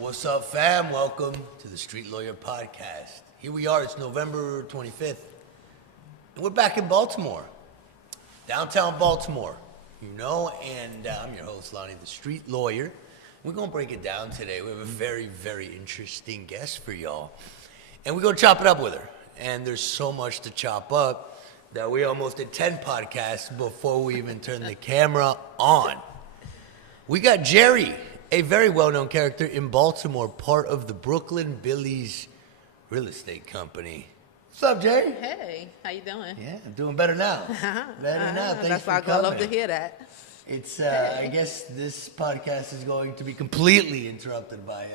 What's up, fam? Welcome to the Street Lawyer Podcast. Here we are, it's November 25th. And we're back in Baltimore, downtown Baltimore. And I'm your host, Lonnie, the Street Lawyer. We're going to break it down today. We have a very, very interesting guest for y'all. And we're going to chop it up with her. And there's so much to chop up that we almost did 10 podcasts before we even turned the camera on. We got Geri, a very well-known character in Baltimore, part of the Brooklyn Billies real estate company. What's up, Geri? Hey, how you doing? Yeah, I'm doing better now. Better now. Thanks for coming. I love to hear that. It's, I guess this podcast is going to be completely interrupted by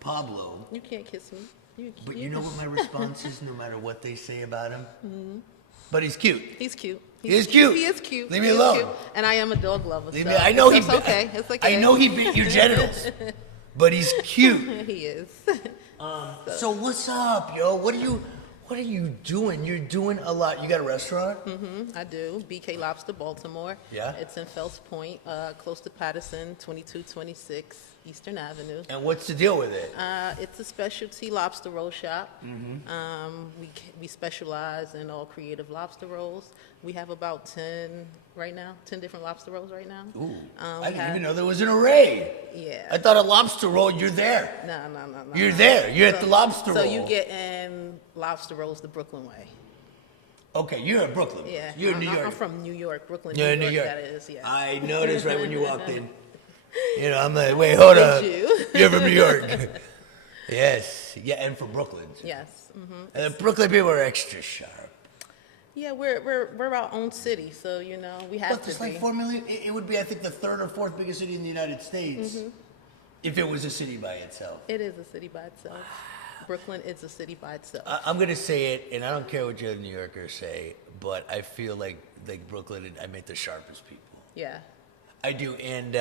Pablo. You can't kiss me. But you know what my response is, no matter what they say about him? Mm-hmm. But he's cute. He's cute. He is cute. He is cute. Leave me alone. Cute. And I am a dog lover. Leave me. I know it's okay. It's okay. I know he bit your genitals, but he's cute. He is. So what's up, yo? What are you doing? You're doing a lot. You got a restaurant? I do. BK Lobster, Baltimore. Yeah. It's in Fells Point, close to Patterson, 2226 Eastern Avenue. And what's the deal with it? It's a specialty lobster roll shop. We specialize in all creative lobster rolls. We have about 10 right now, 10 different lobster rolls right now. Ooh, I didn't even know there was an array. Yeah. I thought a lobster roll, you're there. No. You're there. You're at the lobster roll. So you get in lobster rolls the Brooklyn way. Okay, you're in Brooklyn. Yeah. You're in New York. I'm from New York, Brooklyn, You're in New York. That is, yeah. I noticed right when you walked in. You know, I'm like, wait, hold up. You're from New York. Yes. Yeah, and from Brooklyn. Too. Yes. And the Brooklyn people are extra sharp. Yeah, we're our own city, so we have to It's be. like 4 million. It would be, I think, the third or fourth biggest city in the United States if it was a city by itself. It is a city by itself. Brooklyn is a city by itself. I'm gonna say it, and I don't care what you other New Yorkers say, but I feel like Brooklyn, I met the sharpest people. Yeah. I do, and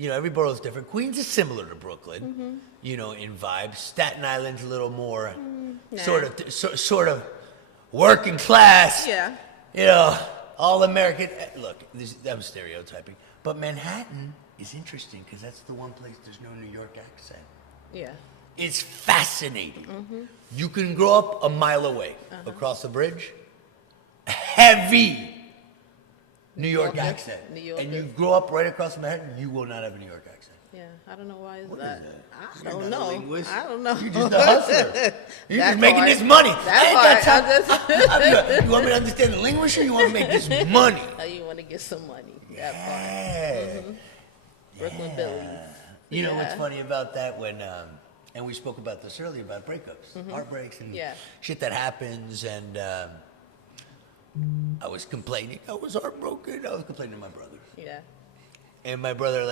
every borough is different. Queens is similar to Brooklyn, in vibes. Staten Island's a little more sort of working class. Yeah. All American. Look, I'm stereotyping, but Manhattan is interesting because that's the one place there's no New York accent. Yeah. It's fascinating. You can grow up a mile away across the bridge, heavy New York accent. And you grow up right across Manhattan, you will not have a New York accent. Yeah, I don't know why is What that. is that? I You're don't not a know. linguist. I don't know. You're just a hustler. You're just That making part. this money. That part. You want me to understand the language, or you want to make this money? How you want to get some money? That Yeah. part. Brooklyn Billies. You know what's funny about that when, and we spoke about this earlier about breakups, heartbreaks, and shit that happens. And I was complaining. I was heartbroken. I was complaining to my brother. Yeah. And my brother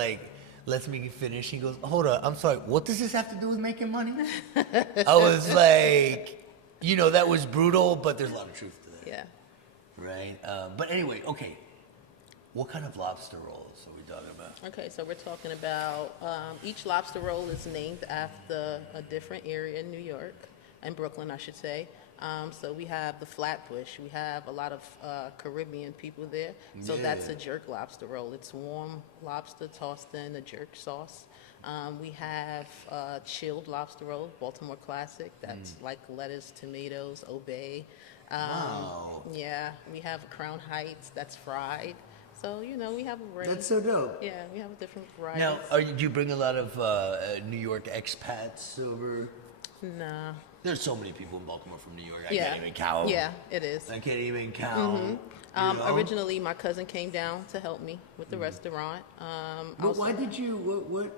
lets me finish. He goes, "Hold on, I'm sorry. What does this have to do with making money?" I was like, that was brutal, but there's a lot of truth to that. Yeah. Right. But anyway, okay. What kind of lobster rolls are we talking about? Okay, so we're talking about each lobster roll is named after a different area in New York, and Brooklyn, I should say. So we have the Flatbush. We have a lot of Caribbean people there. So that's a jerk lobster roll. It's warm lobster tossed in a jerk sauce. We have chilled lobster roll, Baltimore classic. That's like lettuce, tomatoes, obey. Wow. Yeah, we have Crown Heights. That's fried. So, we have a range. That's so dope. Yeah, we have a different variety. Now, do you bring a lot of New York expats over? Nah. There's so many people in Baltimore from New York. I Yeah. can't even count. Yeah, it is. I can't even count. Originally, my cousin came down to help me with the restaurant. But why did you, what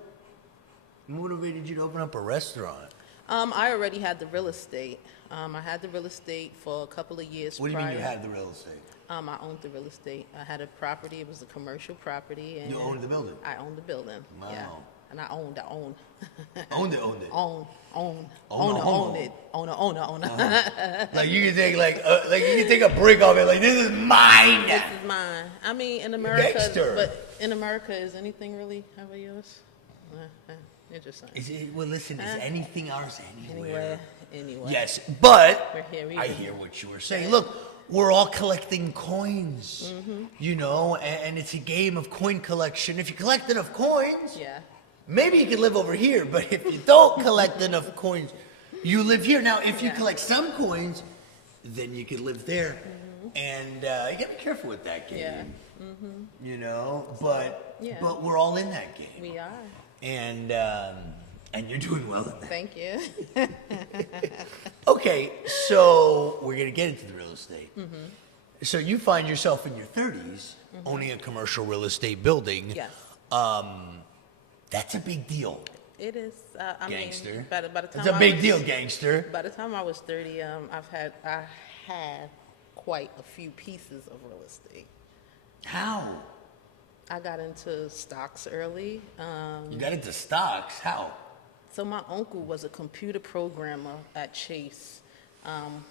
motivated you to open up a restaurant? I already had the real estate. I had the real estate for a couple of years What do you prior. mean you had the real estate? I owned the real estate. I had a property. It was a commercial property. And You owned the building? I owned the building. Wow. Yeah. And I owned. Owned it? Own it. Like you can take you can take a brick off it. Like this is mine. This is mine. I mean, in America, Gangster. but in America, is anything really ever yours? Interesting. Well, listen, is anything ours anywhere? Anywhere. Yes, but We're here, I hear what you were saying. Look, we're all collecting coins, and it's a game of coin collection. If you collect enough coins, Yeah. maybe you can live over here, but if you don't collect enough coins, you live here. Now, if you collect some coins, then you can live there. And you gotta be careful with that game. Yeah. You know, but Yeah. but we're all in that game. We are. And you're doing well in that. Thank you. Okay, so we're gonna get into the real estate. So you find yourself in your 30s owning a commercial real estate building. Yes. That's a big deal. It is. I Gangster. mean, by the time It's a big deal, gangster. By the time I was 30, I had quite a few pieces of real estate. How? I got into stocks early. You got into stocks? How? So my uncle was a computer programmer at Chase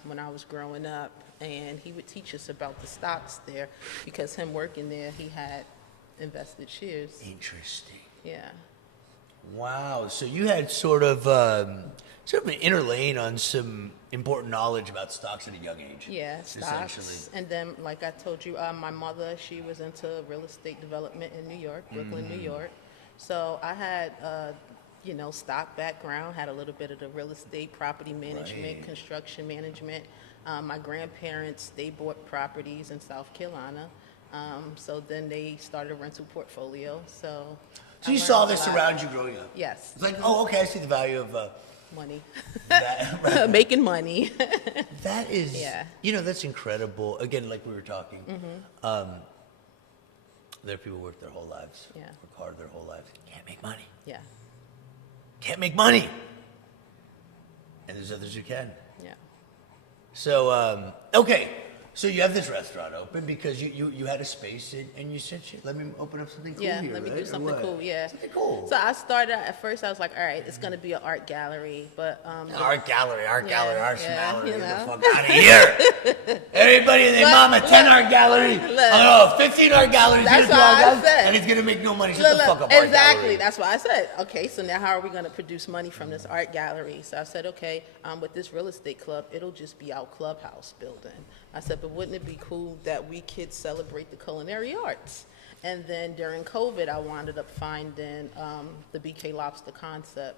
when I was growing up, and he would teach us about the stocks there because him working there, he had invested shares. Interesting. Yeah. Wow. So you had sort of an inner lane on some important knowledge about stocks at a young age. Yeah, stocks. Essentially. And then, like I told you, my mother, she was into real estate development in New York, Brooklyn, New York. So I had, stock background, had a little bit of the real estate, property management, Right. construction management. My grandparents, they bought properties in South Carolina. So then they started a rental portfolio. So So I you learned saw a this lot. around you growing up? Yes. It's like, oh, okay, I see the value of Money. that. Right. Making money. That is, Yeah. that's incredible. Again, like we were talking, there are people who work their whole lives, Yeah. work hard their whole lives, can't make money. Yeah. Can't make money. And there's others who can. Yeah. So, okay. So you have this restaurant open because you had a space and you said, shit, let me open up something cool Yeah, here, let me right? do Or something what? cool. Yeah. Something cool. So I started at first. I was like, all right, it's gonna be an art gallery, but Art gallery, art Yeah, gallery, you get the know. fuck out of here. Everybody and their But mama, 10 look, art gallery. look. 15 art galleries. That's here's what your art I gallery, said. And it's going to make no money. Shut look, the fuck look, up, art exactly. gallery. That's what I said. Okay, so now how are we gonna produce money from this art gallery? So I said, okay, with this real estate club, it'll just be our clubhouse building. I said, but wouldn't it be cool that we could celebrate the culinary arts? And then during COVID, I wound up finding the BK Lobster concept,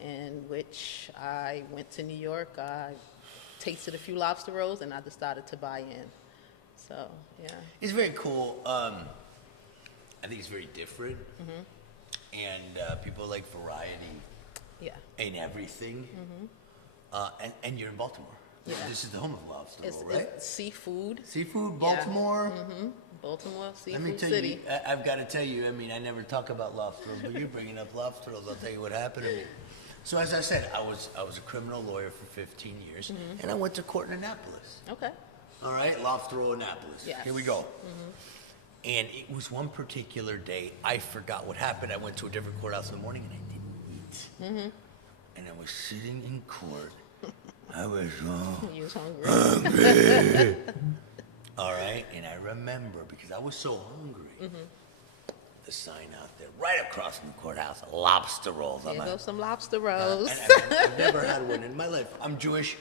in which I went to New York. I tasted a few lobster rolls, and I decided to buy in. So, yeah. It's very cool. I think it's very different. And people like variety Yeah. in everything. And you're in Baltimore. Yeah. This is the home of lobster It's, roll, right? it's seafood. Seafood, Yeah. Baltimore. Baltimore, Let me seafood tell city. you, I've got to tell you, I mean, I never talk about lobster rolls, but you're bringing up lobster rolls. I'll tell you what happened to me. So as I said, I was a criminal lawyer for 15 years, and I went to court in Annapolis. Okay. All right, lobster roll Annapolis. Yes. Here we go. And it was one particular day, I forgot what happened. I went to a different courthouse in the morning, and I didn't eat. And I was sitting in court. I was You was hungry. all right, and I remember because I was so hungry. The sign out there, right across from the courthouse, lobster rolls. Here I'm goes like, some lobster rolls. and I've never had one in my life. I'm Jewish,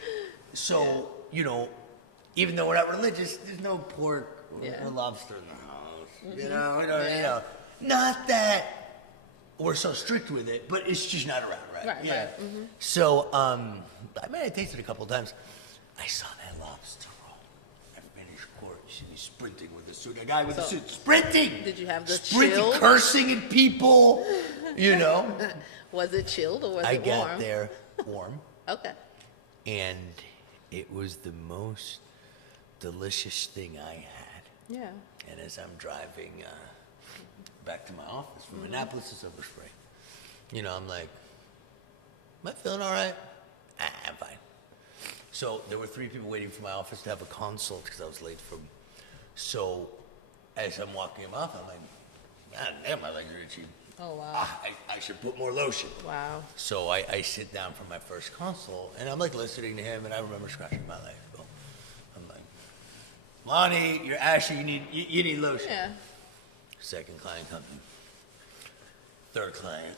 so even though we're not religious, there's no pork or lobster in the house. You know, not that we're so strict with it, but it's just not around, right? Right, right. So, I tasted it a couple of times. I saw that lobster roll. I finished court. You see me sprinting with a suit. A guy with a suit sprinting. Did you have the sprinting, chill? cursing at people? Was it chilled or was I it warm? got there warm, Okay. and it was the most delicious thing I had. Yeah. And as I'm driving back to my office from Annapolis to Silver Spring, I'm like, am I feeling all right? I'm fine. So there were 3 people waiting for my office to have a consult because I was late for. So as I'm walking him off, I'm like, God damn, my legs are itchy. Oh, wow. I should put more lotion. Wow. So I sit down for my first consult, and I'm like listening to him, and I remember scratching my leg. So I'm like, Lonnie, you're ashy. You need lotion. Yeah. Second client comes in. Third client.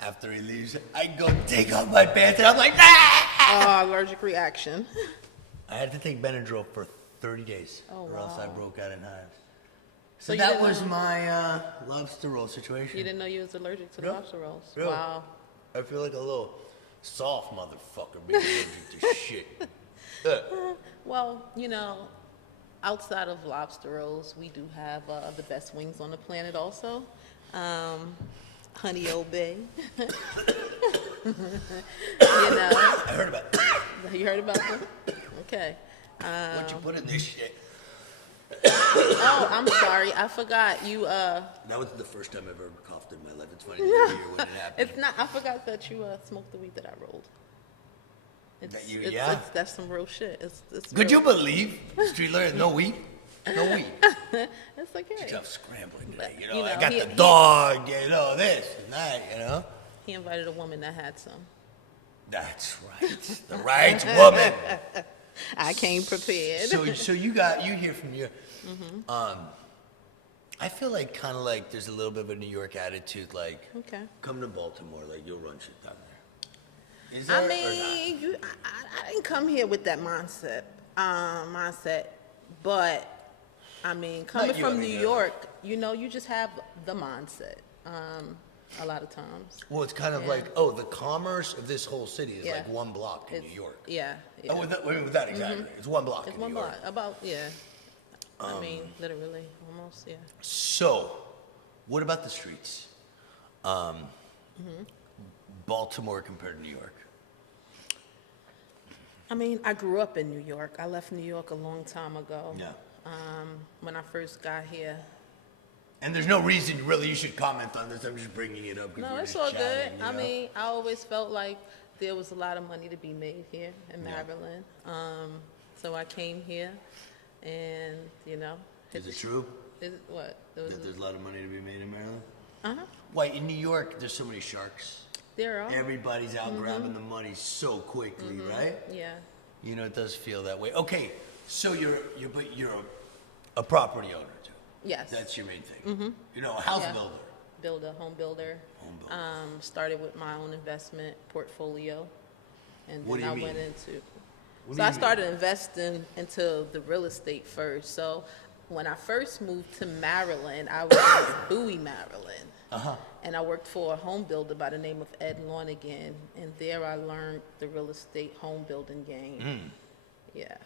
After he leaves, I go take off my pants, and I'm like, ah! Allergic reaction. I had to take Benadryl for 30 days, Oh, or else I wow. broke out in hives. So you that didn't was know- my lobster roll situation. You didn't know you was allergic to No. lobster rolls? No. Wow. I feel like a little soft motherfucker being allergic to shit. Well, outside of lobster rolls, we do have the best wings on the planet also. Honey Old Bay. I heard about You heard about them? Okay. what you put in this shit. Oh, I'm sorry. I forgot you. That was the first time I've ever coughed in my life. It's funny to hear when it happened. It's not. I forgot that you smoked the weed that I rolled. Yeah? That's some real shit. It's Could real. you believe street lawyer? No weed? No weed. It's okay. I'm scrambling today. But, you know, I got he- the dog, this and that, He invited a woman that had some. That's right. The right woman. I came prepared. So you hear from your I feel like kind of like there's a little bit of a New York attitude, like Okay. come to Baltimore, like you'll run shit down there. Is there I or not? mean, I didn't come here with that mindset, but I mean, coming Not you, from I New mean, yeah. York, you just have the mindset. A lot of times. Well, it's kind of Yeah. like, the commerce of this whole city is Yeah. like one block in It's- New York. Yeah. Yeah. Oh, with that exactly. It's one block It's in one New York. block. I mean, literally, almost, yeah. So, what about the streets? Baltimore compared to New York. I mean, I grew up in New York. I left New York a long time ago. Yeah. When I first got here. And there's no reason really you should comment on this. I'm just bringing it up. 'Cause No, we're it's just all good. chatting, I know? mean, I always felt like there was a lot of money to be made here in Yeah. Maryland. So I came here and, Is it true Is it what? There was that there's a lot of money to be made in Maryland? uh-huh. Why, in New York, there's so many sharks. There are. Everybody's out grabbing the money so quickly, right? Yeah. It does feel that way. Okay, so you're a property owner too. Yes. That's your main thing. A house Yeah. builder. Home builder. Home builder. Started with my own investment portfolio, and What then do you I went mean? into. What do So I you mean? started investing into the real estate first. So when I first moved to Maryland, I was in Bowie, Maryland, and I worked for a home builder by the name of Ed Lonigan, and there I learned the real estate home building game. Yeah.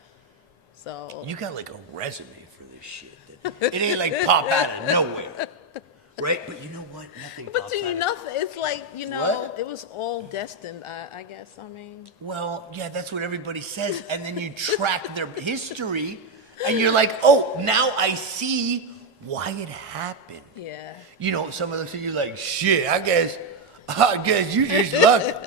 So You got like a resume for this shit. It ain't like pop out of nowhere. Right? But you know what? Nothing But pops out of nothing. It's like What? it was all destined. I guess. I mean, Well, yeah, that's what everybody says. And then you track their history and you're like, oh, now I see why it happened. yeah. Someone looks at you like, shit, I guess you just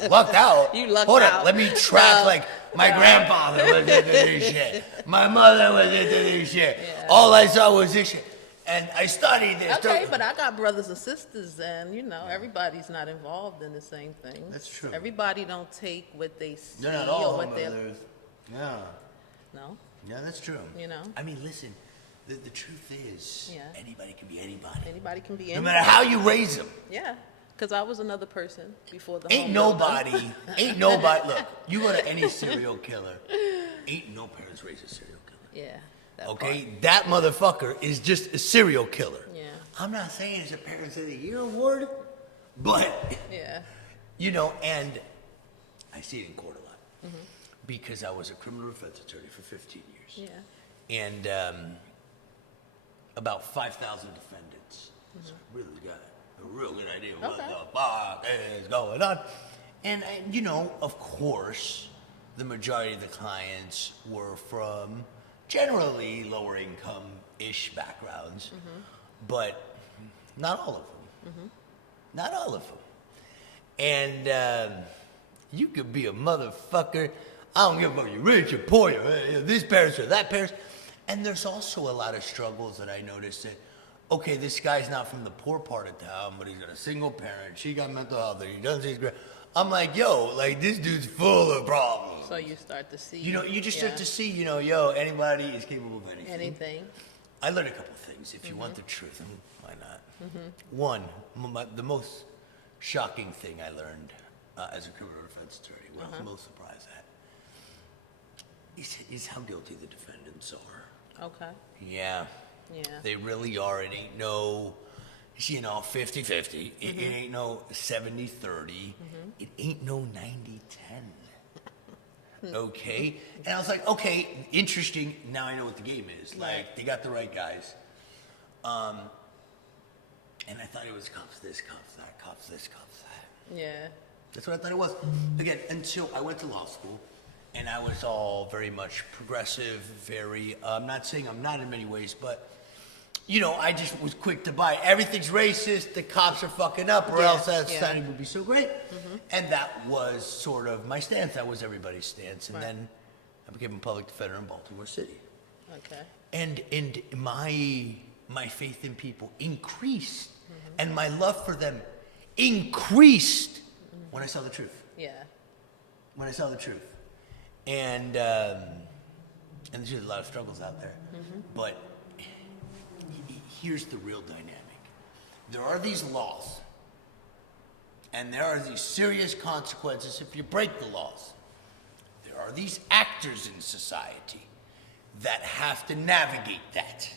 lucked out. You lucked Hold out. up, let me track, No. like, my grandfather was into this shit. My mother was into this shit. Yeah. All I saw was this shit. And I studied this. Okay, but I got brothers and sisters, and everybody's not involved in the same thing. That's true. Everybody don't take what they see They're not or all what they. mothers. Yeah. No. Yeah, that's true. I mean, listen, the truth is, Yeah. anybody can be anybody. Anybody can be. No matter how you raise them. Yeah, because I was another person before the. Ain't home builder. nobody, look, you go to any serial killer, ain't no parents raise a serial killer. Yeah. That Okay? part. That motherfucker is just a serial killer. Yeah. I'm not saying it's a Parents of the Year award, but, Yeah. and I see it in court a lot. Because I was a criminal defense attorney for 15 years. Yeah. And about 5,000 defendants. So I really got a real good idea of what Okay. the fuck is going on. And, of course, the majority of the clients were from generally lower income-ish backgrounds, but not all of them. Not all of them. And you could be a motherfucker. I don't give a fuck, you're rich or poor, you're this parents or that parents. And there's also a lot of struggles that I noticed that, okay, this guy's not from the poor part of town, but he's got a single parent, she got mental health, and he doesn't see his grand. I'm like, yo, like this dude's full of problems. So you start to see. You just start yeah, to see, yo, anybody is capable of anything. anything. I learned a couple things. If you want the truth, why not? One, the most shocking thing I learned as a criminal defense attorney, what I was most surprised at, is how guilty the defendants are. Okay. Yeah. Yeah. They really are. It ain't no, 50-50. It ain't no 70-30. It ain't no 90-10. Okay? And I was like, okay, interesting. Now I know what the game is. Like, they got the right guys. And I thought it was cops this, cops that, cops this, cops that. Yeah. That's what I thought it was. Again, until I went to law school, and I was all very much progressive, very, I'm not saying I'm not in many ways, but, I just was quick to buy. Everything's racist, the cops are fucking up, or else that society would be so great. And that was sort of my stance. That was everybody's stance. And then I became a public defender in Baltimore City. Okay. And my faith in people increased, and my love for them increased when I saw the truth. Yeah. When I saw the truth, and there's a lot of struggles out there, but here's the real dynamic: there are these laws, and there are these serious consequences if you break the laws. There are these actors in society that have to navigate that.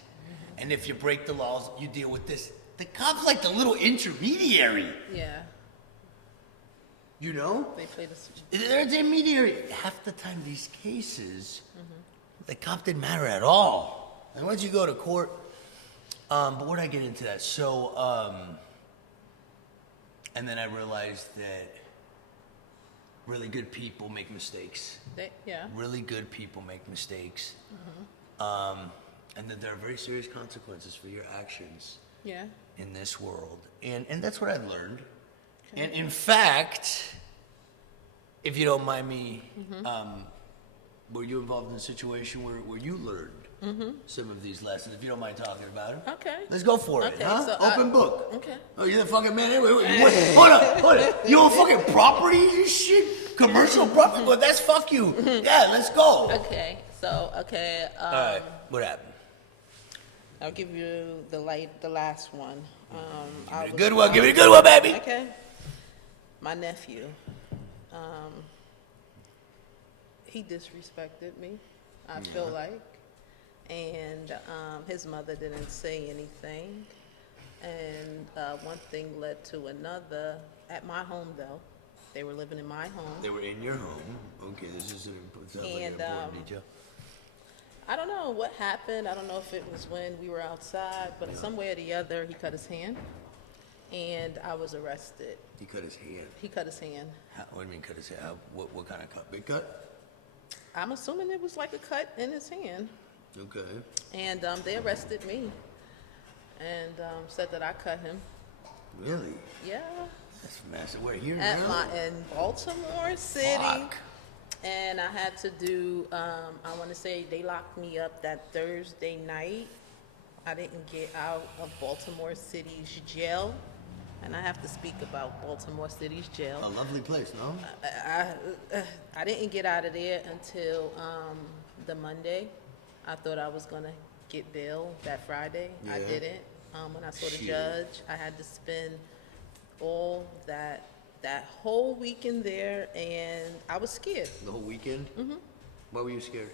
And if you break the laws, you deal with this. The cop's like the little intermediary. Yeah. You know? They play this. They're the intermediary. Half the time, these cases, the cop didn't matter at all. And once you go to court, but where did I get into that? So, and then I realized that really good people make mistakes. Really good people make mistakes. And that there are very serious consequences for your actions in this world. And that's what I've learned. Okay. And in fact, if you don't mind me, were you involved in a situation where you learned some of these lessons? If you don't mind talking about it. Okay. Let's go for it, huh? So Open book. Okay. Oh, you're the fucking man. Hold up. You own fucking property and shit? Commercial property? Well, that's fuck you. Yeah, let's go. Okay. So, okay. All right. What happened? I'll give you the last one. Give me a good one. Give me a good one, baby. Okay. My nephew, he disrespected me, I feel like. And his mother didn't say anything. And one thing led to another. At my home, though. They were living in my home. They were in your home. Okay, this is an important detail. I don't know what happened. I don't know if it was when we were outside, but some way or the other, he cut his hand, and I was arrested. He cut his hand? He cut his hand. What do you mean cut his hand? What kind of cut? Big cut? I'm assuming it was like a cut in his hand. Okay. And they arrested me and said that I cut him. Really? Yeah. That's massive. Where, here in Baltimore City. Fuck. And I had to do, I want to say they locked me up that Thursday night. I didn't get out of Baltimore City's jail. And I have to speak about Baltimore City's jail. A lovely place, no? I didn't get out of there until the Monday. I thought I was going to get bail that Friday. Yeah. I didn't. When I saw the judge, I had to spend all that whole weekend there, and I was scared. The whole weekend? Mm-hmm. Why were you scared?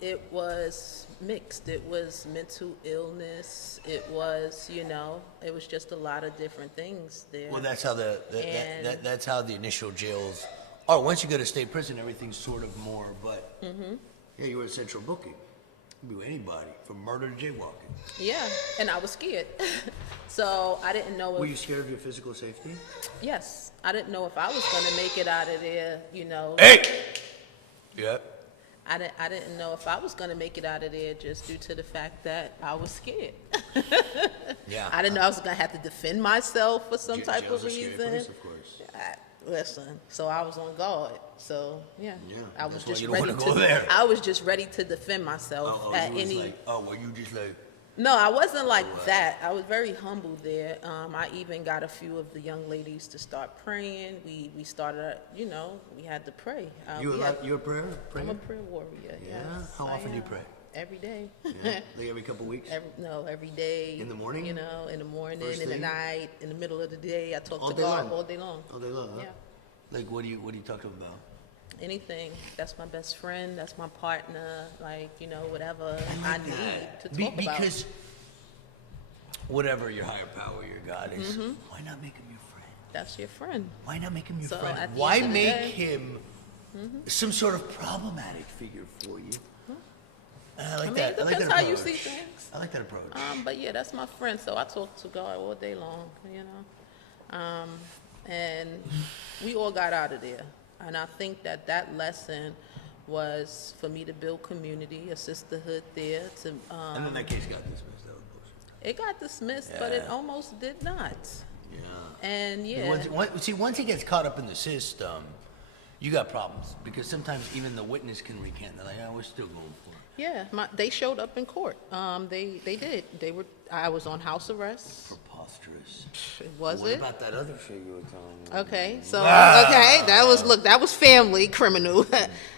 It was mixed. It was mental illness. It was, it was just a lot of different things there. Well, that's how that's how the initial jails are. Once you go to state prison, everything's sort of more. But yeah, you were at central booking. You could be anybody from murder to jaywalking. Yeah, and I was scared. So I didn't know. Were you scared of your physical safety? Yes, I didn't know if I was going to make it out of there. Hey. Yep. I didn't know if I was going to make it out of there just due to the fact that I was scared. Yeah. I didn't know I was going to have to defend myself for some type of reason. Place, of course. Listen, so I was on guard. So yeah, I was just ready to. I was just ready to defend myself at any. Were you just like? No, I wasn't like that. I was very humble there. I even got a few of the young ladies to start praying. We started, we had to pray. You're a prayer? I'm a prayer warrior, yeah. Yes. How often do you pray? Every day. Yeah. Like every couple weeks? Every day. In the morning? In the morning, in the night, in the middle of the day. I talk to God all day long. All day long, huh? Yeah. Like what do you talk to him about? anything. That's my best friend. That's my partner. Like, whatever I need to talk about. Because whatever your higher power, your God is, why not make him your friend? That's your friend. Why not make him your So friend? at the Why end of the make day- him some sort of problematic figure for you? I like I mean, that. it I like depends that how approach. you see things. I like that approach. But yeah, that's my friend. So I talk to God all day long, and we all got out of there. And I think that lesson was for me to build community, a sisterhood there. And then that case got dismissed. That was bullshit. It got dismissed, but it almost did not. Yeah. And yeah, Once he gets caught up in the system, you got problems because sometimes even the witness can recant. They're like, "Yeah, we're still going for it." yeah, they showed up in court. They did. I was on house arrest. Preposterous. Was What it? about that other shit you were telling me? Okay, so okay, that was family criminal.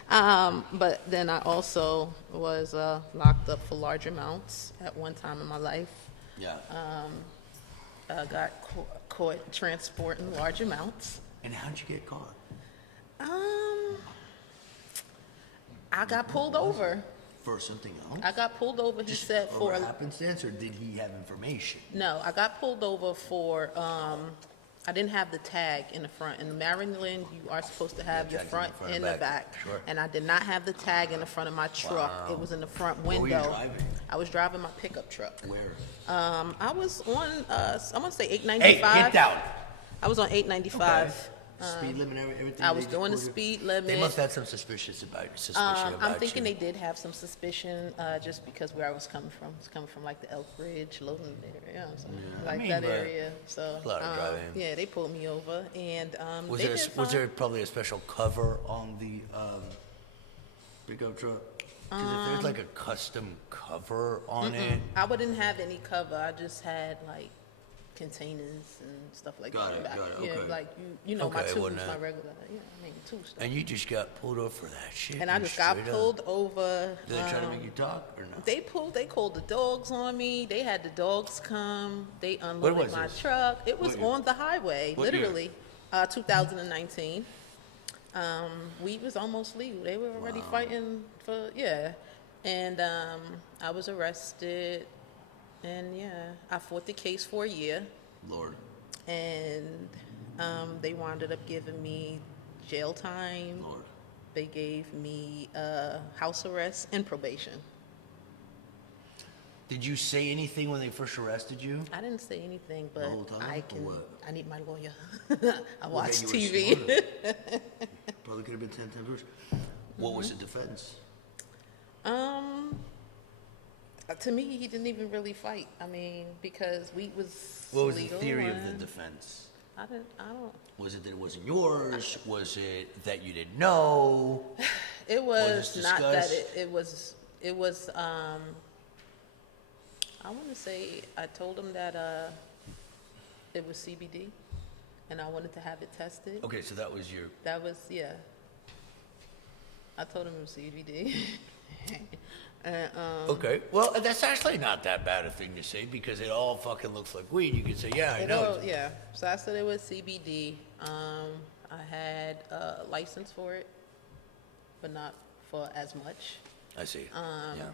But then I also was locked up for large amounts at one time in my life. Yeah. Got caught transporting large amounts. And how'd you get caught? I got pulled over. For something else? I got pulled over. He said for a happenstance, or did he have information? no. I got pulled over for I didn't have the tag in the front. In Maryland, you are supposed to have your tags in the front front and and the back. back. Sure. And I did not have the tag in the front of my truck. It was in the front What window. were you driving? I was driving my pickup truck. Where? I was on I want to say Hey, 895. get down. I was on 895. Speed limit, everything. I was doing the speed limit. They must have some suspicion about I'm thinking you. they did have some suspicion, just because where I was coming from. It's coming from like the Elk Ridge, Logan area, that but area. So a lot of driving. yeah, they pulled me over, and Was they there did was fine. there probably a special cover on the pickup truck? Because if there's like a custom cover on it, I wouldn't have any cover. I just had like containers and stuff like Got that. it, back. got it, Yeah, okay. like you know, my Okay, tools, wouldn't my have- regular, tools. Stuff. and you just got pulled over for that shit. And I you just got straight up. pulled over. Did they try to make you talk or no? They called the dogs on me. They had the dogs come. They unloaded was my this? truck. It was What year? on the highway, What year? literally, 2019. Weed was almost legal. They were already fighting for, yeah. And I was arrested, and yeah, I fought the case for a year. Lord. And they wound up giving me jail time. Lord. They gave me house arrest and probation. Did you say anything when they first arrested you? I didn't say anything, but whole time, I or can. what? I need my lawyer. I Okay, watch you were TV. smarter. Probably could have been 10 times worse. What was the defense? To me, he didn't even really fight. I mean, because weed was What was the legal theory of the and defense? I don't. Was it that it wasn't yours? Was it that you didn't know? It was this not that discussed? it was. I want to say I told him that it was CBD, and I wanted to have it tested. Okay, so that was your. That was, yeah. I told him it was CBD. And, Okay, well, that's actually not that bad a thing to say because it all fucking looks like weed. You could say, yeah, I know. yeah. So I said it was CBD. I had a license for it, but not for as much. I see. Yeah.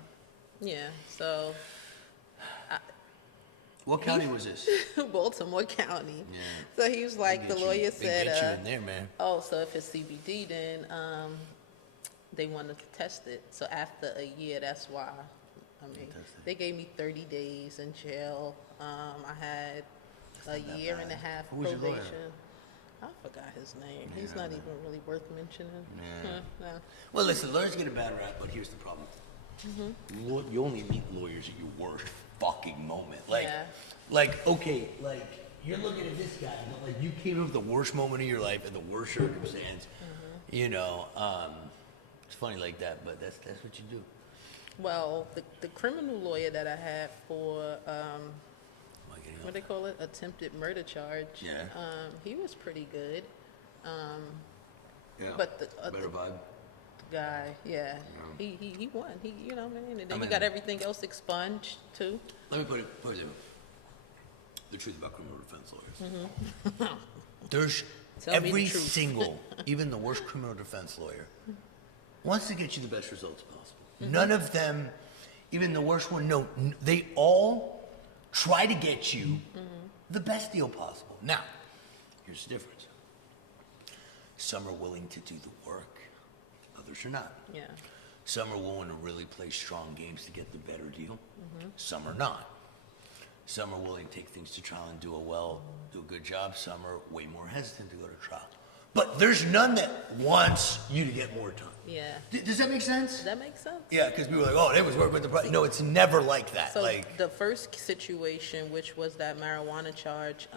Yeah, so What county was this? Baltimore County. Yeah. So he was like, the lawyer They said, get you in there, man. oh, so if it's CBD, then they wanted to test it. So after a year, that's why. I mean, they gave me 30 days in jail. I had a year and a half Who was your lawyer? probation. I forgot his name. He's not even really worth mentioning. Yeah. No. Well, listen, lawyers get a bad rap, but here's the problem. You only meet lawyers at your worst fucking moment. Okay, you're looking at this guy, but like you came up with the worst moment of your life in the worst circumstance. You know, it's funny like that, but that's what you do. Well, the criminal lawyer that I had for Am I getting what off? they call it, attempted murder charge. Yeah. He was pretty good. Yeah. But the better vibe. guy, yeah, he won. He, you know what I mean? And then I he mean- got everything else expunged too. Let me put it the truth about criminal defense lawyers. There's Tell me the Every truth. single, even the worst criminal defense lawyer, wants to get you the best results possible. None of them, even the worst one, no, they all try to get you the best deal possible. Now, here's the difference. Some are willing to do the work, others are not. Yeah. Some are willing to really play strong games to get the better deal. Some are not. Some are willing to take things to trial and do a good job. Some are way more hesitant to go to trial. But there's none that wants you to get more time. Yeah. Does that make sense? That makes sense. Yeah, because people are like, oh, they was working with the price. No, it's never like that. So like, the first situation, which was that marijuana charge,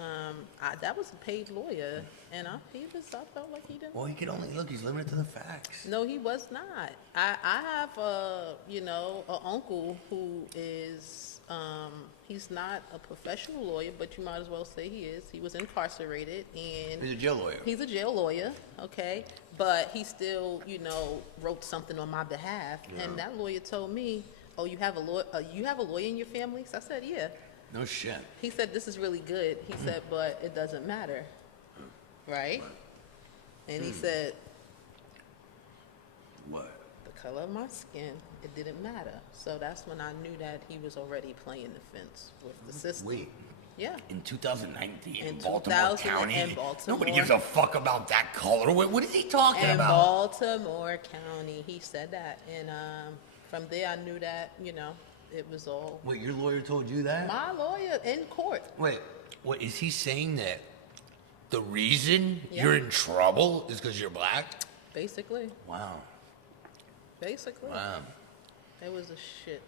that was a paid lawyer, and I felt like he didn't. well, he can only look. He's limited to the facts. No, he was not. I have an uncle who is, he's not a professional lawyer, but you might as well say he is. He was incarcerated, and He's a jail lawyer. he's a jail lawyer, okay? But he still, wrote something on my behalf, and that lawyer told me, "Oh, you have a lawyer in your family?" So I said, "Yeah." No shit. He said, "This is really good." He said, "But it doesn't matter, right?" And he said, What? "The color of my skin, it didn't matter." So that's when I knew that he was already playing the fence with the system. Wait. Yeah. In 2019, In Baltimore 2000 County, in Baltimore. nobody gives a fuck about that color. What is he talking In about? Baltimore County, he said that, and from there I knew that it was all Wait, your lawyer told you that? my lawyer in court. Wait, what is he saying that the reason Yeah. you're in trouble is because you're black? Basically, Wow. Wow. it was a shit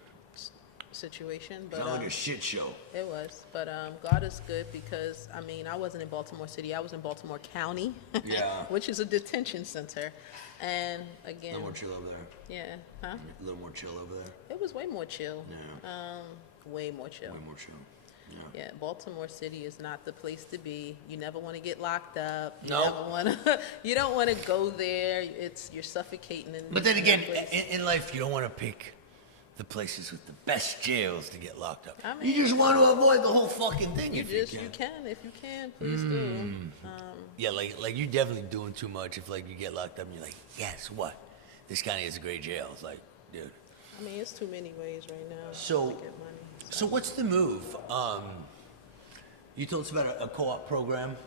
situation, but Sounds like a shit show. it was. But God is good because I wasn't in Baltimore City. I was in Baltimore County, Yeah. which is a detention center, and A again, little more chill over there. yeah, huh? A little more chill over there. It was way more chill. Yeah. Way more chill. Way more chill. Yeah. Yeah, Baltimore City is not the place to be. You never want to get locked up. You No. never want to. You don't want to go there. You're suffocating in. But then in again, that place. in life, you don't want to pick the places with the best jails to get locked up. I mean- you just want to avoid the whole fucking thing. you if just you you can. can if you can, please do. Yeah, like you're definitely doing too much if like you get locked up and you're like, guess what? This county is a great jail. It's like, dude. I mean, it's too many ways right now So- to get money. So what's the move? You told us about a co-op program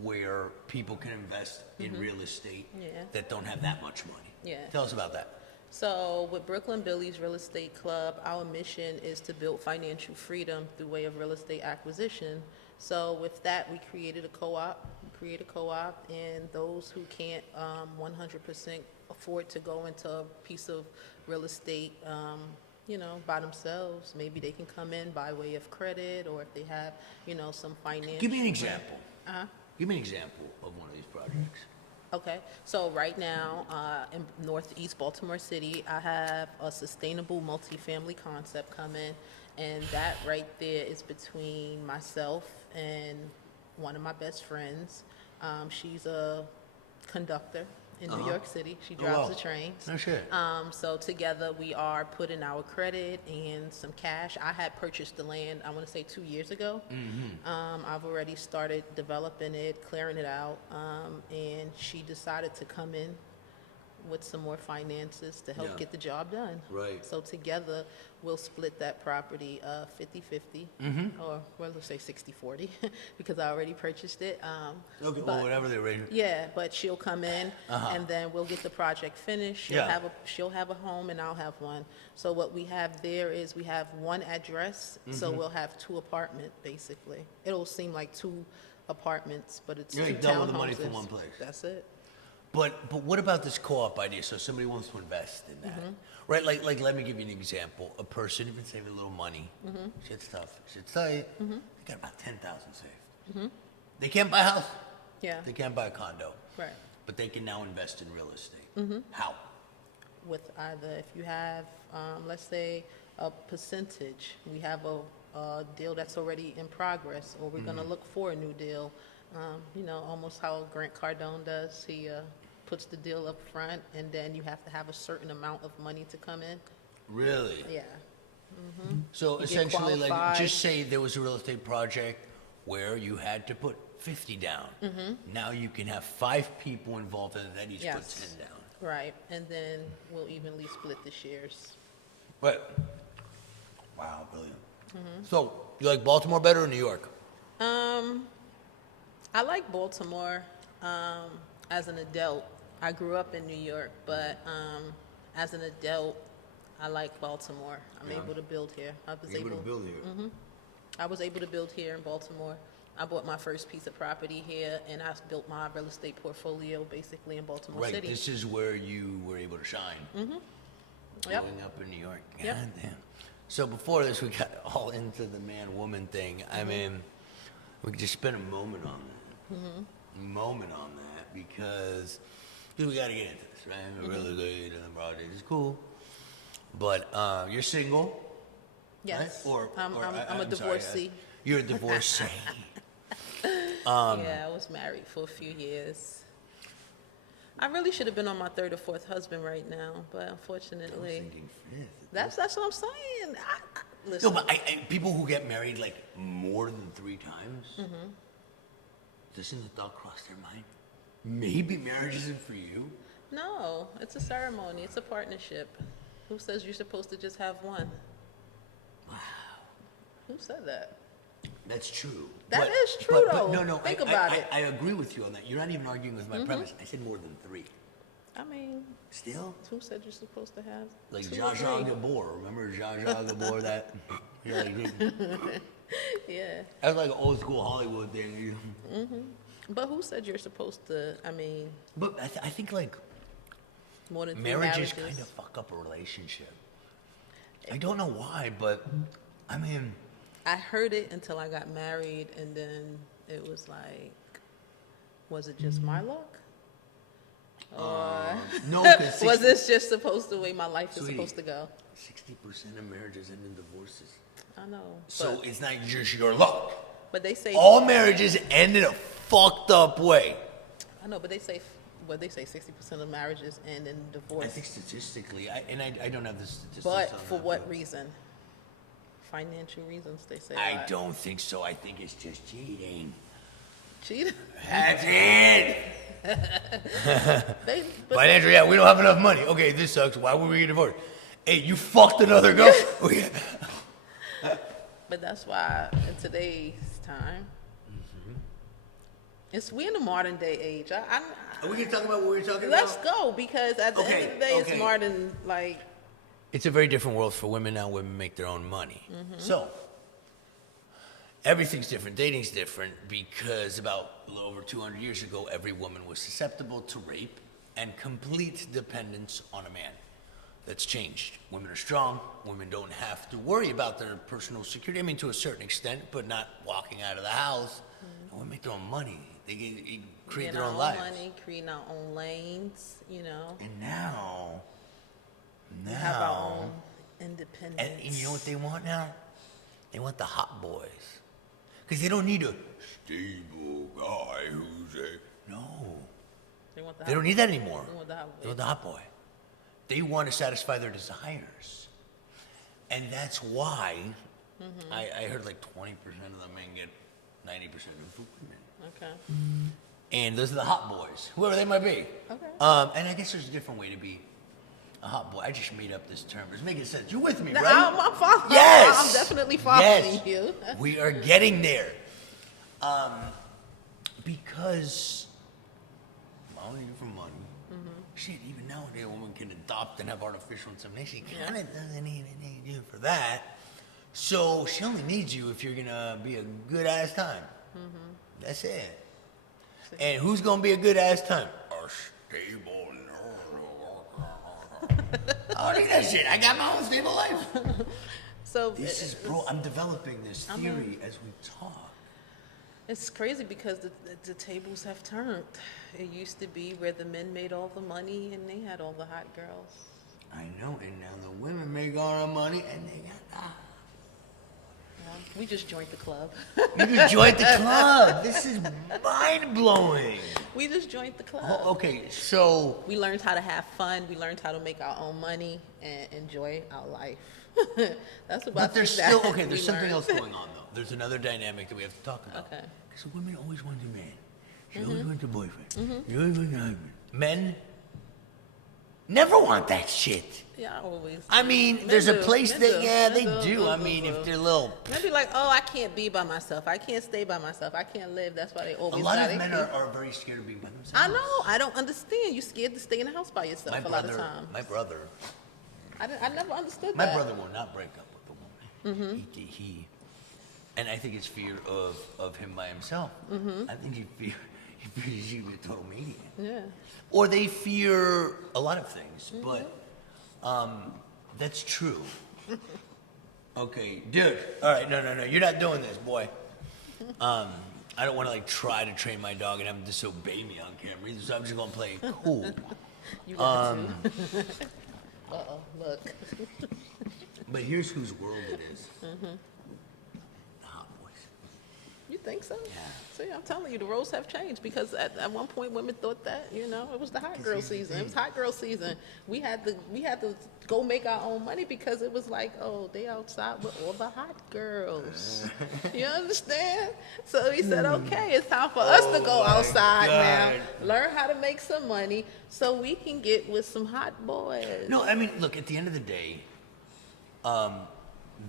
where people can invest in real estate Yeah. that don't have that much money. Yeah. Tell us about that. So with Brooklyn Billy's Real Estate Club, our mission is to build financial freedom through way of real estate acquisition. So with that, we created a co-op. And those who can't 100% afford to go into a piece of real estate, by themselves, maybe they can come in by way of credit, or if they have, some financial. Give me an example. Uh-huh. Give me an example of one of these projects. Okay, so right now, in Northeast Baltimore City, I have a sustainable multifamily concept coming, and that right there is between myself and one of my best friends. She's a conductor in New York City. She drives the trains. No shit. So together we are putting our credit and some cash. I had purchased the land, I want to say 2 years ago. I've already started developing it, clearing it out, and she decided to come in with some more finances to help Yeah. get the job done. Right. So together we'll split that property 50-50, or well, let's say 60-40, because I already purchased it. Okay, but- well, whatever the arrangement. yeah, but she'll come in, and then we'll get the project finished. She'll Yeah. she'll have a home, and I'll have one. So what we have there is we have one address, so we'll have 2 apartments basically. It'll seem like 2 apartments, but it's 2 You're townhouses. like double the money from one place. That's it. But what about this co-op idea? So somebody wants to invest in that, right? Like let me give you an example. A person who's been saving a little money, shit's tough, shit's tight. They got about 10,000 saved. They can't buy a house. Yeah. They can't buy a condo. Right. But they can now invest in real estate. How? With either, if you have, let's say, a percentage, we have a deal that's already in progress, or we're going to look for a new deal. Almost how Grant Cardone does. He puts the deal up front, and then you have to have a certain amount of money to come in. Really? Yeah. So You get essentially, like, qualified. just say there was a real estate project where you had to put 50 down. Now you can have 5 people involved and then each put 10 down. Right, and then we'll evenly split the shares. But, wow, brilliant. So, you like Baltimore better or New York? I like Baltimore as an adult. I grew up in New York, but as an adult, I like Baltimore. I'm able to build here. I was able to build here. I was able to build here in Baltimore. I bought my first piece of property here, and I built my real estate portfolio basically in Baltimore Right, City. this is where you were able to shine. Yep. Growing up in New York. Yep. God damn. So before this, we got all into the man-woman thing. I mean, we could just spend a moment on that. Moment on that because we got to get into this, right? We're really good and the project is cool. But you're single, Yes. right? Or I'm a I'm sorry, divorcee. you're a divorcee. Yeah, I was married for a few years. I really should have been on my 3rd or 4th husband right now, but unfortunately, Thinking fifth. that's what I'm saying. No, Listen, but people who get married like more than 3 times, doesn't the thought cross their mind? Maybe marriage isn't for you. no, it's a ceremony. It's a partnership. Who says you're supposed to just have one? Wow. Who said that? That's true. That is true, though. No, Think I, about I, it. I agree with you on that. You're not even arguing with my premise. I said more than 3. I mean, Still? who said you're supposed to have Like 2 Zsa or Zsa 3? Gabor. Remember Zsa Zsa Gabor? That? You're like, Yeah. that's like an old school Hollywood thing. But who said you're supposed to, I mean, But I think like more than 3 marriages marriages? kind of fuck up a relationship. I don't know why, but I mean, I heard it until I got married, and then it was like, was it just my luck? Or no, because was this just supposed to the way my life is Sweetie. supposed to go? 60% of marriages end in divorces. I know. So but, it's not just your luck. but they say All marriages end in a fucked up way. I know, but they say 60% of marriages end in divorce. I think statistically, I don't have the statistics But on for that, what but reason? Financial reasons, they say. I right? don't think so. I think it's just cheating. Cheat. That's it. But Financially, yeah, we don't have enough money. Okay, this sucks. Why would we get divorced? Hey, you fucked another girl. But that's why in today's time, we in the modern day age. Are we gonna talk about what we were talking Let's about? go, because at the end of the day, Okay. it's modern. Like, It's a very different world for women now. Women make their own money. So, everything's different. Dating's different because about a little over 200 years ago, every woman was susceptible to rape and complete dependence on a man. That's changed. Women are strong. Women don't have to worry about their personal security. I mean, to a certain extent, but not walking out of the house. Women make their own money. They create getting their our own own lives. money, creating our own lanes. And now, We have our own independence. and you know what they want now? They want the hot boys. Because they don't need a stable guy who's a... No. They want the They don't need that anymore. They want the hot They want the hot boy. They want to satisfy their desires. And that's why I heard like 20% of the men get 90% of the women. Okay. And those are the hot boys, whoever they might be. Okay. And I guess there's a different way to be a hot boy. I just made up this term. It's making sense. You're with me, No, right? I'm following. Yes. I'm definitely following Yes. you. We are getting there. Because I don't need it for money. Shit, even nowadays a woman can adopt and have artificial insemination. She kind of doesn't need you for that. So she only needs you if you're gonna be a good ass time. That's it. And who's gonna be a good ass time? A stable. I don't need that shit. I got my own stable life. So This is, bro, I'm developing this theory as we talk. it's crazy because the tables have turned. It used to be where the men made all the money and they had all the hot girls. I know, and now the women make all the money and they got We just joined the club. You just joined the club. This is mind blowing. We just joined the club. Oh, okay, so We learned how to have fun. We learned how to make our own money and enjoy our life. That's about. but there's still okay. we There's something learned. else going on though. There's another dynamic that we have to talk about. Okay. Because women always want a man. She always wants a boyfriend. She always wants a husband. Men never want that shit. Yeah, always. I mean, Men there's a do. place Men that, do. yeah, Men they do. I mean, if they're little. They'll be like, oh, I can't be by myself. I can't stay by myself. I can't live. That's why they A always lot got of it. men are very scared of being by themselves. I know. I don't understand. You're scared to stay in the house by yourself a lot of times. My brother I never understood My that. brother will not break up with a woman. He and I think it's fear of him by himself. I think he fears he's a total maniac. Yeah. Or they fear a lot of things, but that's true. Okay, dude. All right, no. You're not doing this, boy. I don't want to like try to train my dog and have him disobey me on camera either, so I'm just gonna play it cool. You got to. Uh-oh, look. But here's whose world it is. The hot boys. You think so? Yeah. See, I'm telling you, the roles have changed because at one point women thought that, it was the hot girl season. It was hot girl season. We had to go make our own money because it was like, oh, they outside with all the hot girls. You understand? So he said, okay, it's time for us to go outside now, learn how to make some money so we can get with some hot boys. No, I mean, look, at the end of the day,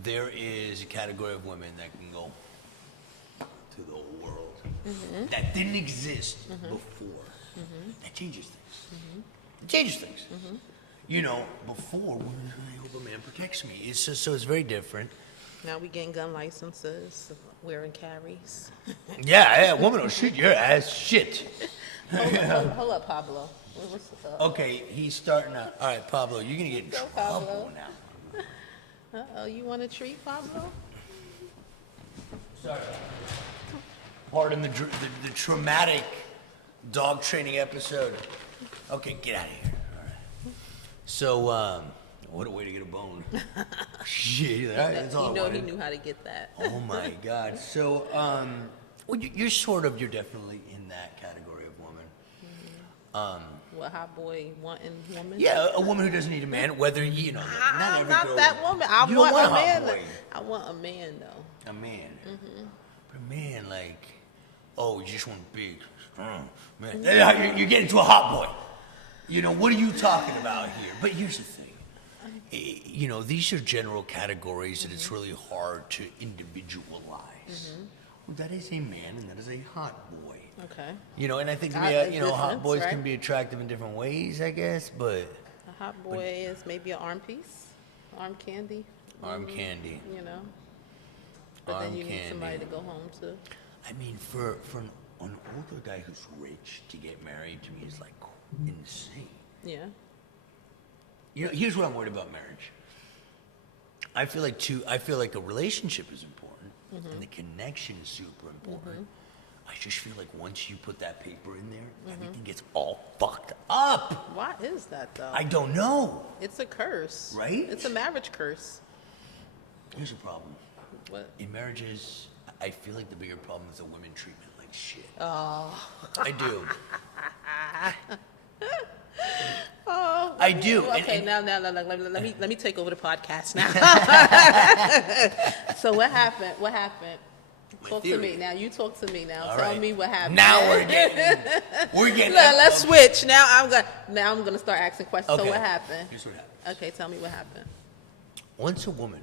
there is a category of women that can go to the whole world that didn't exist before. That changes things. It changes things. Before, women, I hope a man protects me. It's just, so it's very different. Now we getting gun licenses, wearing carries. Yeah, woman will shoot your ass. Shit. Hold up, Pablo. What's up? Okay, he's starting out. All right, Pablo, you're going to get in Go, trouble Pablo. now. Uh-oh, you want a treat, Pablo? Sorry. Pardon the traumatic dog training episode. Okay, get out of here. All right. So, what a way to get a bone. Shit, that's all I He wanted. knew how to get that. Oh my God. So, well, you're definitely in that category of woman. What hot boy wanting woman? Yeah, a woman who doesn't need a man, whether not I'm every not girl. that woman. I You don't want want a a hot man. boy. I want a man though. A man. But a man, like, oh, you just want big, strong man. You're getting to a hot boy. What are you talking about here? But here's the thing. These are general categories that it's really hard to individualize. Well, that is a man and that is a hot boy. Okay. And I think Got hot difference, boys right? can be attractive in different ways, I guess, but A hot boy is maybe an arm piece, arm candy. arm candy. But Arm then you need candy. somebody to go home to. I mean, for an older guy who's rich to get married to me is like insane. Yeah. Here's what I'm worried about marriage. I feel like a relationship is important and the connection is super important. I just feel like once you put that paper in there, everything gets all fucked up. Why is that though? I don't know. It's a curse. Right? It's a marriage curse. Here's the problem. What? In marriages, I feel like the bigger problem is the women treatment like shit. Oh. I do. Oh. I do. Okay, now, let me take over the podcast now. So what happened? Talk to theory. me now. You talk to me now. All Tell right. me what happened. Now we're getting. Let's switch. Now I'm gonna start asking questions. Okay. So what happened? Here's what happened. Okay, tell me what happened. Once a woman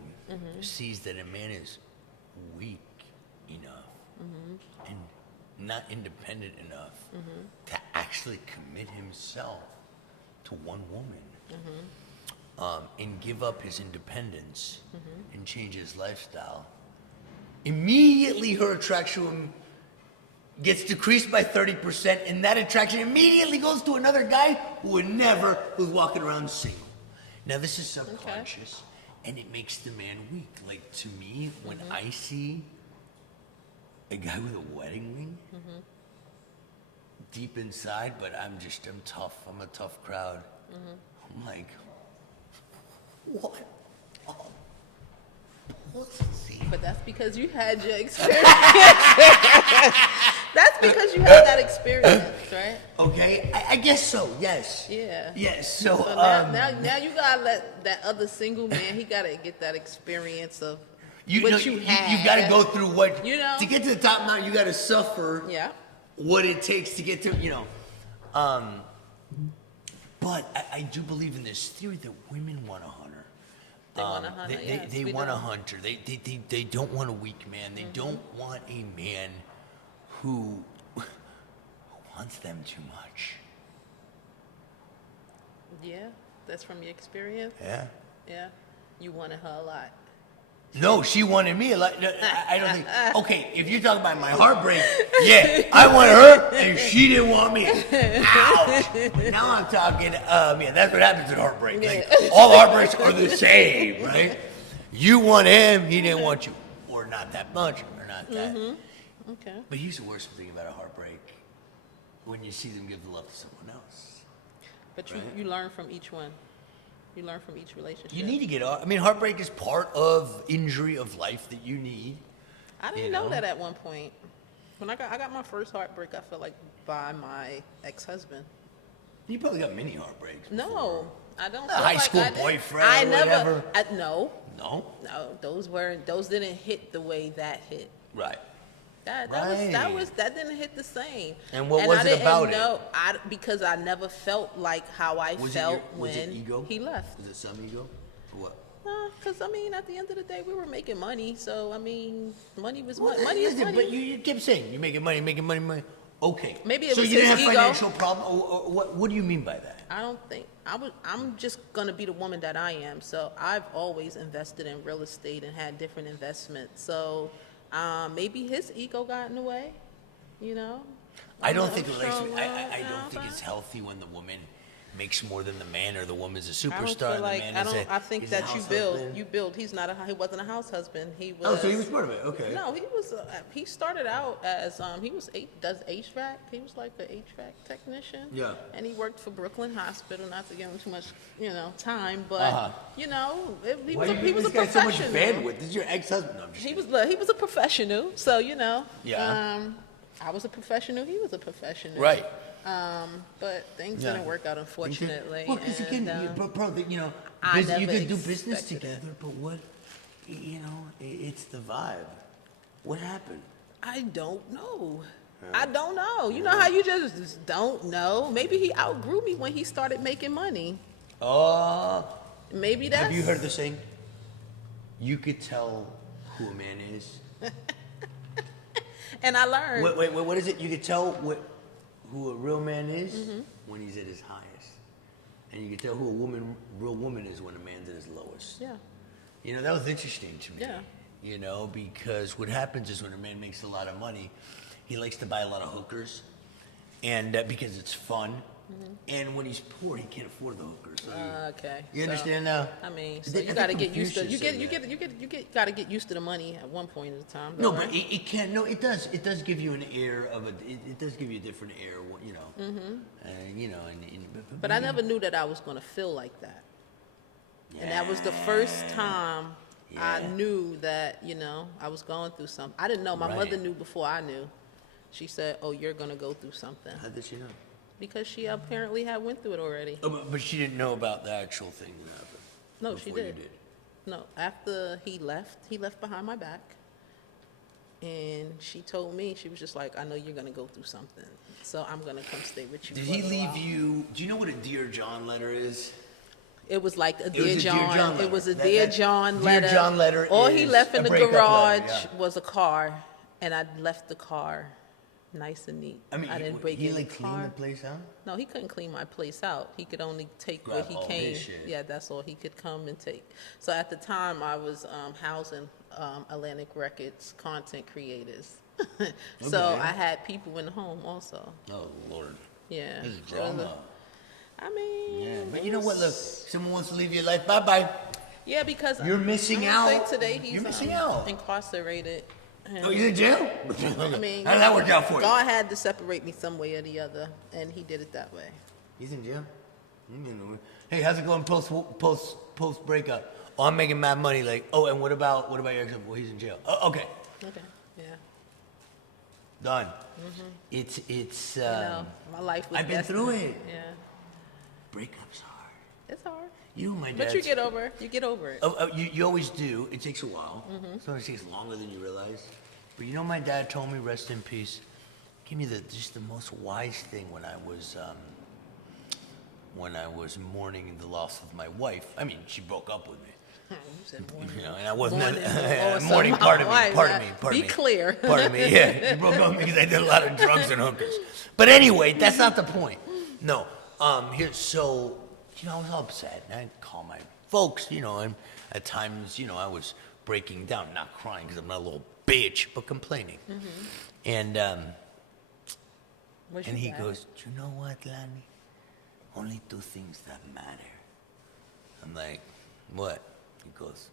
sees that a man is weak enough and not independent enough to actually commit himself to one woman and give up his independence and change his lifestyle, immediately her attraction to him gets decreased by 30%, and that attraction immediately goes to another guy who's walking around single. Now, this is subconscious, and it makes the man weak. Like, to me, when I see a guy with a wedding ring, deep inside, but I'm tough. I'm a tough crowd. I'm like, what? Oh, pussy. But that's because you had your experience. That's because you had that experience, right? Okay, I guess so. Yes. Yeah. Yes. So, So now you gotta let that other single man. He gotta get that experience of You got to go through what to get to the top mountain. You got to suffer. Yeah. What it takes to get to But I do believe in this theory that women want a hunter. They want a hunter. They want a hunter. They don't want a weak man. They don't want a man who wants them too much. Yeah, that's from your experience. Yeah. Yeah, you wanted her a lot. No, she wanted me a lot. I don't think. Okay, if you're talking about my heartbreak, yeah, I wanted her and she didn't want me. Ouch. Now I'm talking. Yeah, that's what happens in heartbreak. Like, all heartbreaks are the same, right? You want him, he didn't want you, or not that much, or not that. Okay. But here's the worst thing about a heartbreak: when you see them give the love to someone else. But you learn from each one. You learn from each relationship. You need to get off. I mean, heartbreak is part of injury of life that you need. I didn't know that at one point. When I got my first heartbreak, I felt like by my ex-husband. You probably got many heartbreaks. No, I don't. A high school boyfriend, whatever. No. No. Those didn't hit the way that hit. Right. That didn't hit the same. And what was it about it? Because I never felt like how I felt was it when ego? he left. Was it some ego? Or what? Because at the end of the day, we were making money. So money was Well, money. Money is money. But you kept saying you're making money. Okay. Maybe it so was you didn't his have ego. financial problem. Or what do you mean by that? I don't think I'm just gonna be the woman that I am. So I've always invested in real estate and had different investments. So maybe his ego got in the way. I don't think it's healthy when the woman makes more than the man, or the woman's a superstar. I think that you build. He wasn't a house husband. He was. Oh, so he was part of it. Okay. No, he was. He started out as does HVAC. He was like an HVAC technician. Yeah. And he worked for Brooklyn Hospital. Not to give him too much, time, but he was a professional. So much bandwidth. This is your ex-husband. No, he was a professional. So Yeah. I was a professional. He was a professional. Right. But things didn't work out, unfortunately. Well, because again, you could do business together, but what, it's the vibe. What happened? I don't know. I don't know. You know how you just don't know? Maybe he outgrew me when he started making money. Maybe that's... Have you heard the saying? You could tell who a man is. And I learned... Wait, what is it? You could tell who a real man is when he's at his highest. And you can tell who a real woman is when a man's at his lowest. Yeah. That was interesting to me. Yeah. Because what happens is when a man makes a lot of money, he likes to buy a lot of hookers, and because it's fun. And when he's poor, he can't afford the hookers. So okay. You understand now? I mean, so you got to get used to got to get used to the money at one point in time. No, but it can. No, it does. It does give you an air of it does give you a different air. But I never knew that I was going to feel like that. Yeah. And that was the first time I knew that I was going through something. I didn't know. My mother knew before I knew. She said, "Oh, you're going to go through something." How did she know? Because she apparently had went through it already. Oh, but she didn't know about the actual thing that happened. No, she did. No, after he left behind my back. And she told me, she was just like, "I know you're going to go through something, so I'm going to come stay with you." Did he leave you? Do you know what a Dear John letter is? It was like a Dear John. It was a Dear John letter. Dear John letter. All he left in the garage was a car, and I left the car nice and neat. I mean, I didn't break any car. Clean the place out? No, he couldn't clean my place out. He could only take what he came. Yeah, that's all he could come and take. So at the time, I was housing Atlantic Records content creators. So I had people in the home also. Oh, Lord. Yeah. This is drama. I mean. Yeah, but you know what? Look, someone wants to leave your life. Bye-bye. Yeah, because you're missing out. Today he's incarcerated. Oh, he's in jail? I mean, how did that work out for you? God had to separate me some way or the other, and he did it that way. He's in jail? Hey, how's it going post breakup? Oh, I'm making mad money. Like, oh, and what about your ex-husband? Well, he's in jail. Oh, okay. Okay. Yeah. Done. It's my life was I've been through it. Yeah. Breakups hard. It's hard. You and my dad. But you get over it. You always do. It takes a while. Sometimes it takes longer than you realize. But you know, my dad told me, rest in peace, gave me just the most wise thing when I was mourning the loss of my wife. I mean, she broke up with me. You said morning. You know, and I wasn't Morning, morning. Pardon me. Be clear. Pardon me. Yeah, you broke up with me because I did a lot of drugs and hookers. But anyway, that's not the point. No. So you know, I was all upset, and I'd call my folks. You know, and at times, you know, I was breaking down, not crying because I'm not a little bitch, but complaining. And he goes, "Do you know what, Lanny? Only two things that matter." I'm like, "What?" He goes,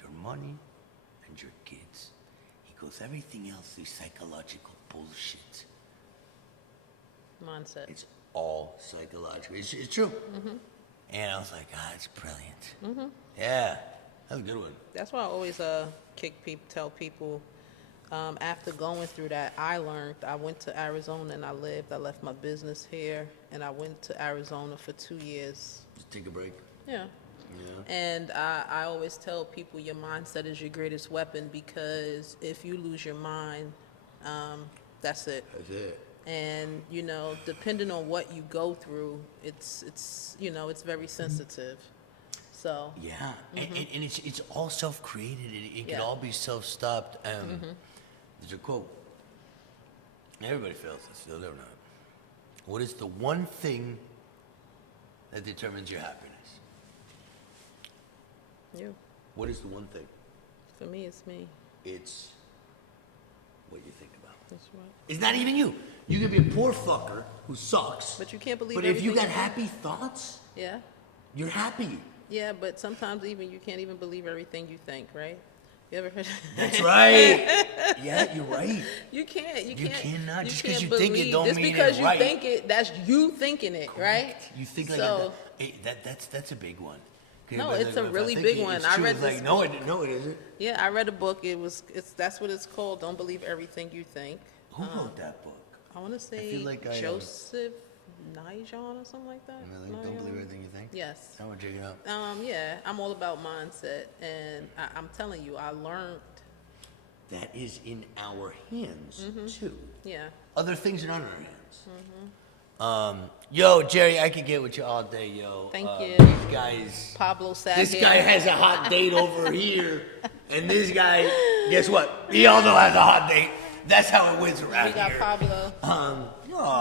"Your money and your kids." He goes, "Everything else is psychological bullshit." Mindset. It's all psychological. It's true. And I was like, it's brilliant. Yeah, that's a good one. That's why I always tell people, after going through that, I went to Arizona and I left my business here, and I went to Arizona for 2 years. Just take a break. Yeah. And I always tell people your mindset is your greatest weapon, because if you lose your mind, that's it. That's it. And, you know, depending on what you go through, it's you know, it's very sensitive. So. Yeah, and it's all self-created. It can Yeah. all be self-stopped. There's a quote. Everybody feels this, they'll never know it. What is the one thing that determines your happiness? You. What is the one thing? For me, it's me. It's what you think about. That's right. It's not even you. You could be a poor fucker who sucks. But you can't believe But if you got everything you happy thoughts, Yeah. you're happy. Yeah, but sometimes even you can't even believe everything you think, right? You ever heard? That's right. Yeah, you're right. You can't. You cannot. You Just 'cause can't you think it believe- don't just mean because it you right. think it, that's you thinking it, right? You think like So- that's a big one. 'Cause No, everybody's it's a like, if I really think big it, one. it's I true. read It's this like, no, it isn't. Yeah, I read a book. That's what it's called. Don't believe everything you think. Who wrote that book? I want to say feel like Joseph Nijon or something like that. Really? Don't Nijon? believe everything you think? Yes. Now we're checking out. Yeah, I'm all about mindset, and I'm telling you, I learned. That is in our hands too. Yeah. Other things are not in our hands. Yo, Jerry, I could get with you all day, yo. Thank you. These guys. Pablo sat This here. guy has a hot date over here, and this guy, guess what? He also has a hot date. That's how it wins around We got here. Pablo.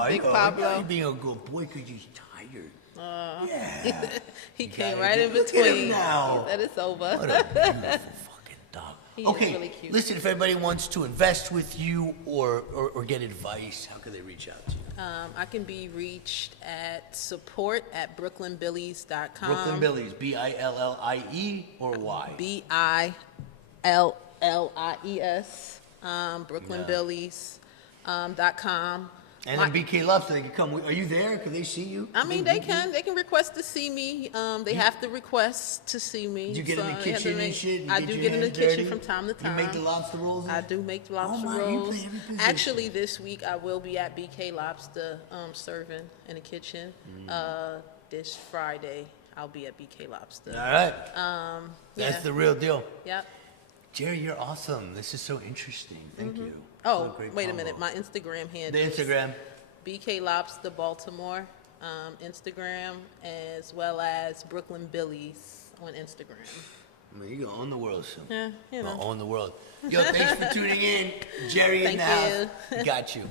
Big Pablo. You're being a good boy because he's tired. Yeah. He You came gotta right in look at him between. now. He said it's over. What a beautiful fucking dog. He is Okay, really cute. listen, if anybody wants to invest with you or get advice, how can they reach out to you? I can be reached at support@brooklynbillies.com. Brooklyn Billies, Billie or Y? BILLIES. brooklynbillies.com. And then BK Lobster, they can come. Are you there? Can they see you? I mean, they can request to see me. They have to request to see me. Do you get in the So they have to kitchen and make- shit? You I get do your get in the hands kitchen dirty? from time to time. You make the lobster rolls? I do make the lobster my, you rolls. play every position. Actually, this week I will be at BK Lobster serving in the kitchen. This Friday I'll be at BK Lobster. All right. That's yeah. the real deal. Yep. Jerry, you're awesome. This is so interesting. Thank you. Oh, What a great wait a combo. minute. My Instagram handle. The Instagram. BK Lobster Baltimore Instagram, as well as Brooklyn Billies on Instagram. I mean, you're gonna own the world soon. Yeah, you know. Own the world. Yo, thanks for tuning in. Jerry in the Thank house. Got you.